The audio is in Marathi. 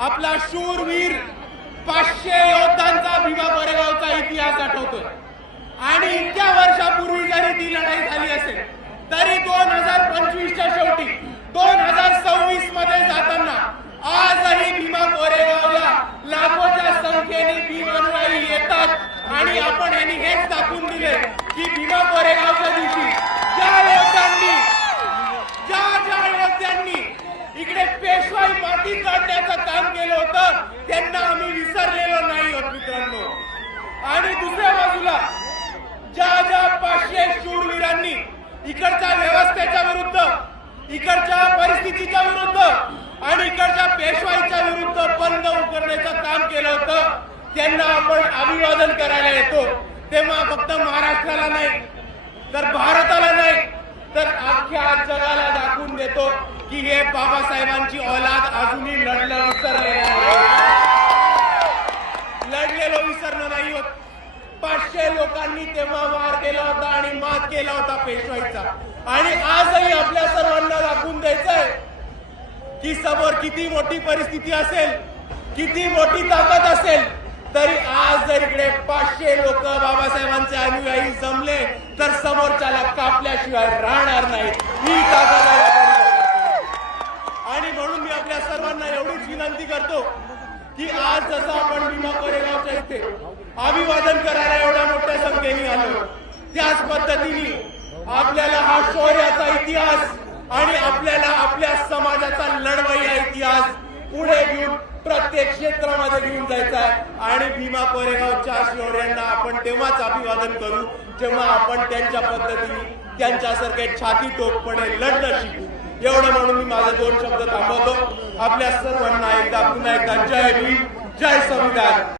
आपला शूरवीर 500 योद्धांचा भीमा कोरेगावचा इतिहास आठवतोय। आणि इतक्या वर्षापूर्वी जरी ती लढाई झाली असेल तरी 2025च्या शेवटी 2026 मध्ये जाताना आजही भीमा कोरेगावला लाखोच्या संख्येने भीम अनुयायी येतात। आणि आपण यांनी हेच दाखवून दिले की भीमा कोरेगावच्या दिवशी ज्या योद्ध्यांनी इकडे पेशवाई माती काढण्याचं काम केलं होतं त्यांना आम्ही विसरलेलो नाही आहोत मित्रांनो। आणि दुसऱ्या बाजूला ज्या 500 शूरवीरांनी इकडच्या व्यवस्थेच्या विरुद्ध, इकडच्या परिस्थितीच्या विरुद्ध आणि इकडच्या पेशवाईच्या विरुद्ध बंद उकरण्याचं काम केलं होतं त्यांना आपण अभिवादन करायला येतो। तेव्हा फक्त महाराष्ट्राला नाही तर भारताला नाही तर अख्ख्या जगाला दाखवून देतो की हे बाबासाहेबांची औलाद अजूनही लढलेलो विसरलो नाही होत। 500 लोकांनी तेव्हा वार केला होता आणि मात केला होता पेशवाईचा। आणि आजही आपल्या सर्वांना दाखवून द्यायचंय की समोर किती मोठी परिस्थिती असेल, किती मोठी ताकद असेल तरी आज जर इकडे 500 लोक बाबासाहेबांचे अनुयायी जमले तर समोरच्याला कापल्याशिवाय राहणार नाही। ही ताकद आहे। आणि म्हणून मी आपल्या सर्वांना एवढीच विनंती करतो की आज जसं आपण भीमा कोरेगावच्या इथे अभिवादन करायला एवढ्या मोठ्या संख्येने आलो त्याच पद्धतीने आपल्याला हा शौर्याचा इतिहास आणि आपल्याला आपल्या समाजाचा लढवय्या इतिहास पुढे घेऊन प्रत्येक क्षेत्रामध्ये घेऊन जायचा आहे। आणि भीमा कोरेगावच्या शौर्यांना आपण तेव्हाच अभिवादन करू जेव्हा आपण त्यांच्या पद्धतीने त्यांच्यासारखे छाती टोकपणे लढणं शिकू। एवढं म्हणून मी माझे 2 शब्द थांबवतो। आपल्या सर्वांना एकदा पुन्हा एकदा जय भीम, जय संविधान।